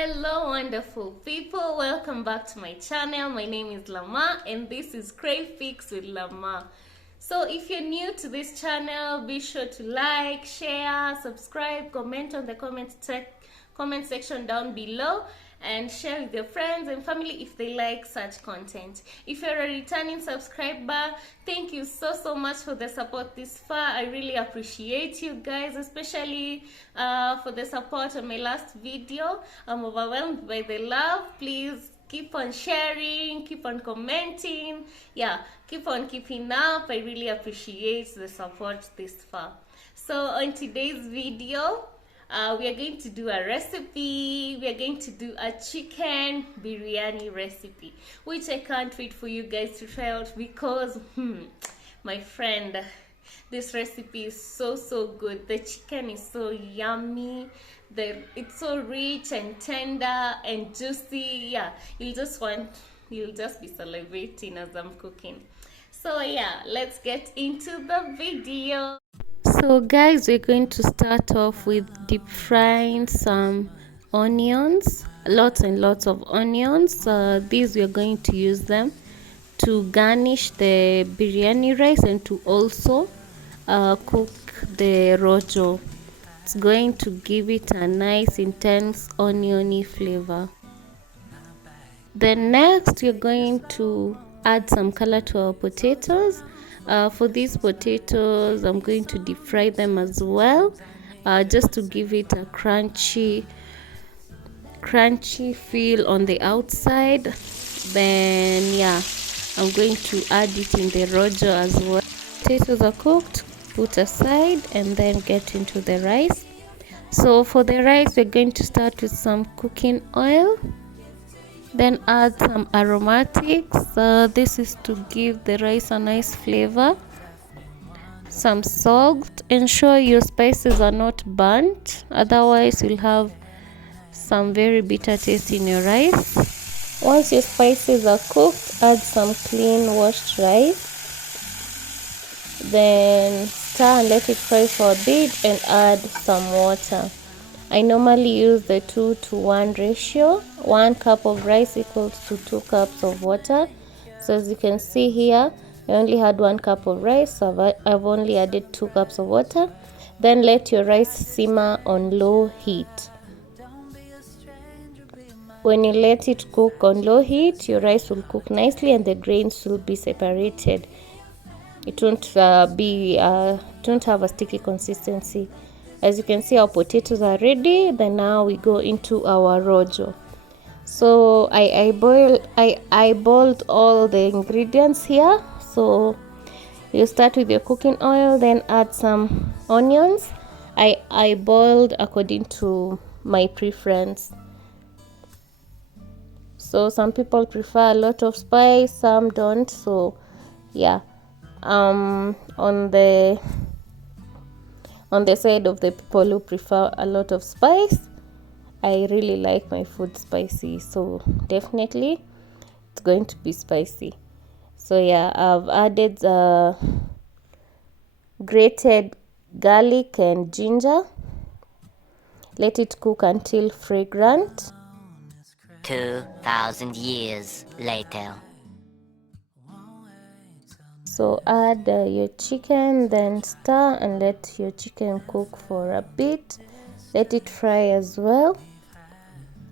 Hello wonderful people, welcome back to my channel. My name is Lama and this is Crave Fix with Lama. So if you're new to this channel, be sure to like, share, subscribe, comment on the comment section down below, and share with your friends and family if they like such content. If you're a returning subscriber, thank you so much for the support this far. I really appreciate you guys, especially for the support on my last video. I'm overwhelmed by the love. Please keep on sharing, keep on commenting, yeah, keep on keeping up. I really appreciate the support this far. So on today's video, we are going to do a recipe. We are going to do a chicken biryani recipe, which I can't wait for you guys to try out because my friend, this recipe is so good. The chicken is so yummy, it's so rich and tender and juicy. Yeah, you'll just be salivating as I'm cooking. So yeah, let's get into the video. So guys, we're going to start off with deep frying some onions, lots and lots of onions. These we're going to use them to garnish the biryani rice and to also cook the rojo. It's going to give it a nice intense oniony flavor. Then next we're going to add some color to our potatoes. For these potatoes, I'm going to deep fry them as well, just to give it a crunchy feel on the outside. Then yeah, I'm going to add it in the rojo as well. Potatoes are cooked, put aside, and then get into the rice. So for the rice, we're going to start with some cooking oil, then add some aromatics. This is to give the rice a nice flavor. Some salt. Ensure your spices are not burnt, otherwise you'll have some very bitter taste in your rice. Once your spices are cooked, add some clean washed rice, then stir and let it fry for a bit and add some water. I normally use the 2-to-1 ratio. 1 cup of rice equals to 2 cups of water. So as you can see here, I only had 1 cup of rice, so I've only added 2 cups of water. Then let your rice simmer on low heat. When you let it cook on low heat, your rice will cook nicely and the grains will be separated. It won't have a sticky consistency. As you can see, our potatoes are ready. Then now we go into our rojo. So I boiled all the ingredients here. So you start with your cooking oil, then add some onions. I boiled according to my preference. So some people prefer a lot of spice, some don't. So yeah, on the side of the people who prefer a lot of spice, I really like my food spicy, so definitely it's going to be spicy. So yeah, I've added grated garlic and ginger. Let it cook until fragrant. 2,000 years later. So add your chicken, then stir and let your chicken cook for a bit. Let it fry as well.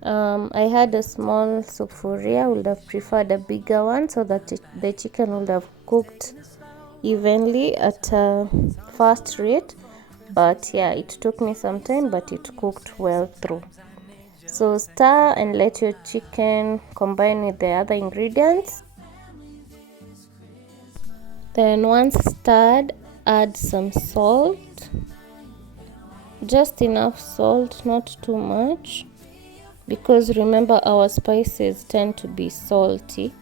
I had a small sufuria. Would have preferred a bigger one so that the chicken would have cooked evenly at a fast rate. But yeah, it took me some time, but it cooked well through. So stir and let your chicken combine with the other ingredients. Then once stirred, add some salt. Just enough salt, not too much, because remember our spices tend to be salty.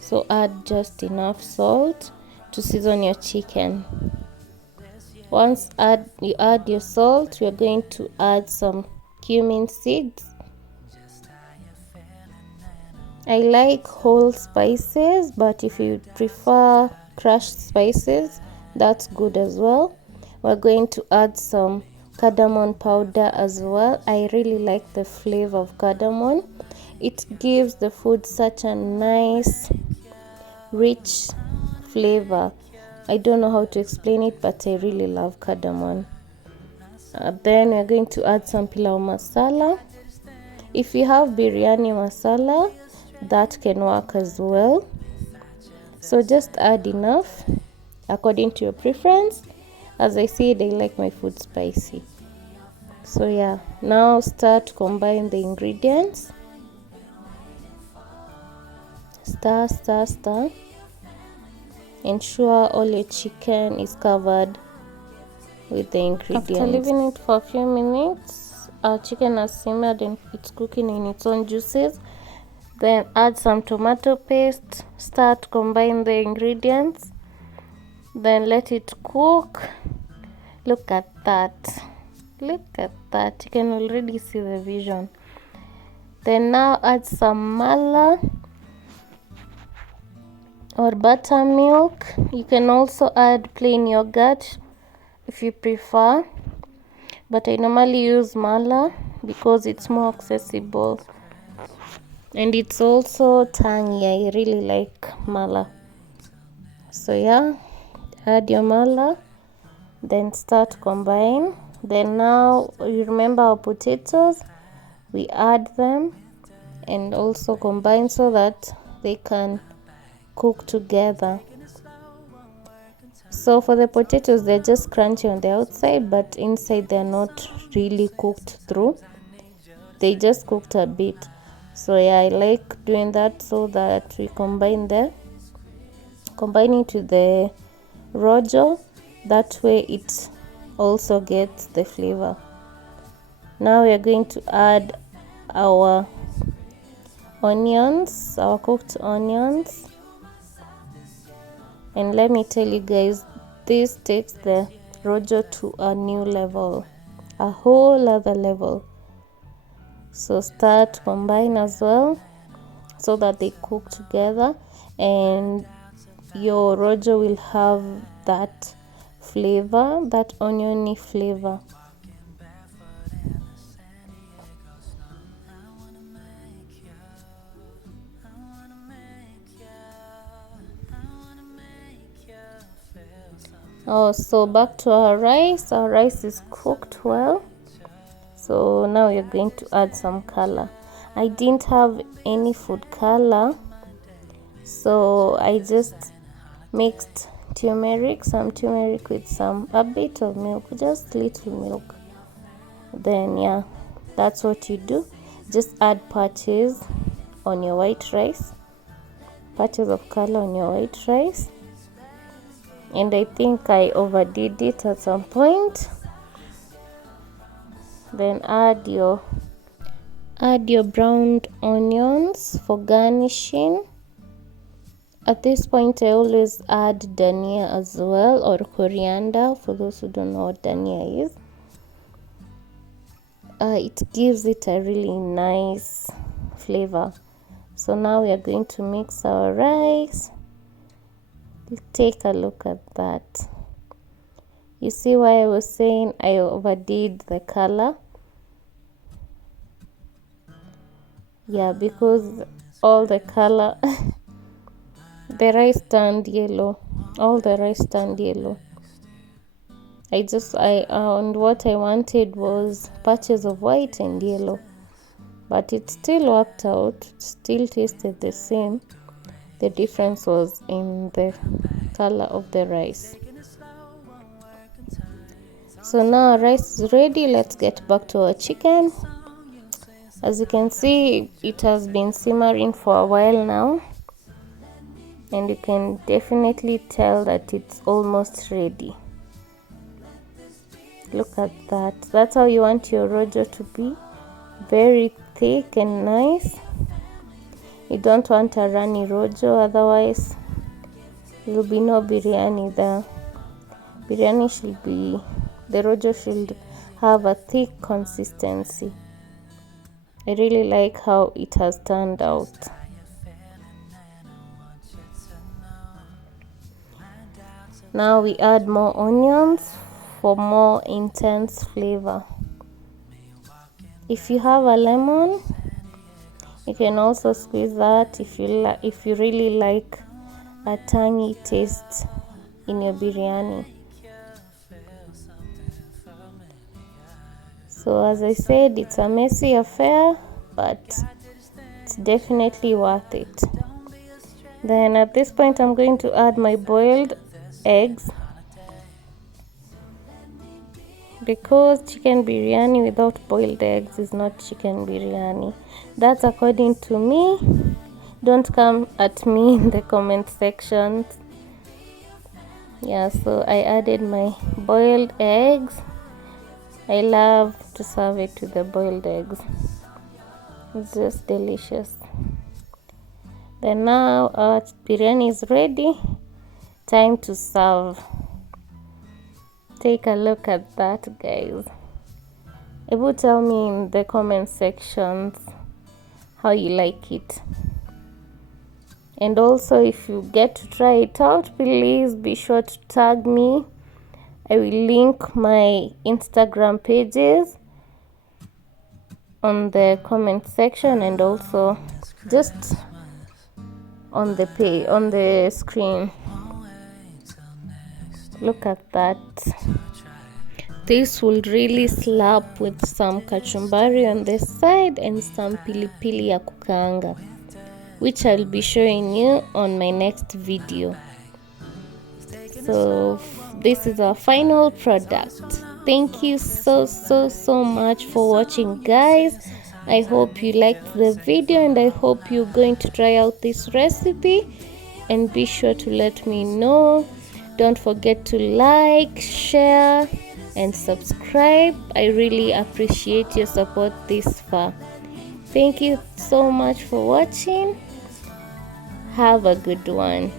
So add just enough salt to season your chicken. Once you add your salt, we're going to add some cumin seeds. I like whole spices, but if you prefer crushed spices, that's good as well. We're going to add some cardamom powder as well. I really like the flavor of cardamom. It gives the food such a nice rich flavor. I don't know how to explain it, but I really love cardamom. Then we're going to add some pilau masala. If you have biryani masala, that can work as well. So just add enough according to your preference. As I said, I like my food spicy. So yeah, now start combine the ingredients. Stir. Ensure all your chicken is covered with the ingredients. After leaving it for a few minutes, our chicken has simmered and it's cooking in its own juices. Then add some tomato paste. Start combine the ingredients. Then let it cook. Look at that. Look at that. You can already see the vision. Then now add some mala or buttermilk. You can also add plain yogurt if you prefer, but I normally use mala because it's more accessible and it's also tangy. I really like mala. So yeah, add your mala, then start combine. Then now you remember our potatoes, we add them and also combine so that they can cook together. So for the potatoes, they're just crunchy on the outside, but inside they're not really cooked through. They just cooked a bit. So yeah, I like doing that so that we combine it to the rojo. That way it also gets the flavor. Now we are going to add our onions, our cooked onions. And let me tell you guys, this takes the rojo to a new level, a whole other level. So start combine as well so that they cook together and your rojo will have that flavor, that oniony flavor. So back to our rice. Our rice is cooked well. So now we're going to add some color. I didn't have any food color, so I just mixed some turmeric with a bit of milk, just little milk. Then yeah, that's what you do. Just add patches on your white rice, patches of color on your white rice. And I think I overdid it at some point. Then add your browned onions for garnishing. At this point I always add dhania as well, or coriander, for those who don't know what dhania is. It gives it a really nice flavor. So now we are going to mix our rice. Take a look at that. You see why I was saying I overdid the color? Yeah, because all the color the rice turned yellow. All the rice turned yellow. And what I wanted was patches of white and yellow, but it still worked out. It still tasted the same. The difference was in the color of the rice. So now our rice is ready. Let's get back to our chicken. As you can see, it has been simmering for a while now, and you can definitely tell that it's almost ready. Look at that. That's how you want your rojo to be, very thick and nice. You don't want a runny rojo, otherwise there will be no biryani there. The rojo should have a thick consistency. I really like how it has turned out. Now we add more onions for more intense flavor. If you have a lemon, you can also squeeze that if you really like a tangy taste in your biryani. So as I said, it's a messy affair, but it's definitely worth it. Then at this point, I'm going to add my boiled eggs, because chicken biryani without boiled eggs is not chicken biryani. That's according to me. Don't come at me in the comment sections. Yeah, so I added my boiled eggs. I love to serve it with the boiled eggs. It's just delicious. Then now our biryani is ready. Time to serve. Take a look at that, guys. Ebu tell me in the comment sections how you like it. And also, if you get to try it out, please be sure to tag me. I will link my Instagram pages on the comment section and also just on the screen. Look at that. This will really slap with some kachumbari on the side and some pilipili ya kukaanga, which I'll be showing you on my next video. So this is our final product. Thank you so much for watching, guys. I hope you liked the video and I hope you're going to try out this recipe, and be sure to let me know. Don't forget to like, share and subscribe. I really appreciate your support this far. Thank you so much for watching. Have a good one.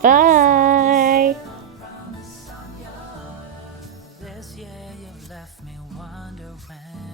Bye.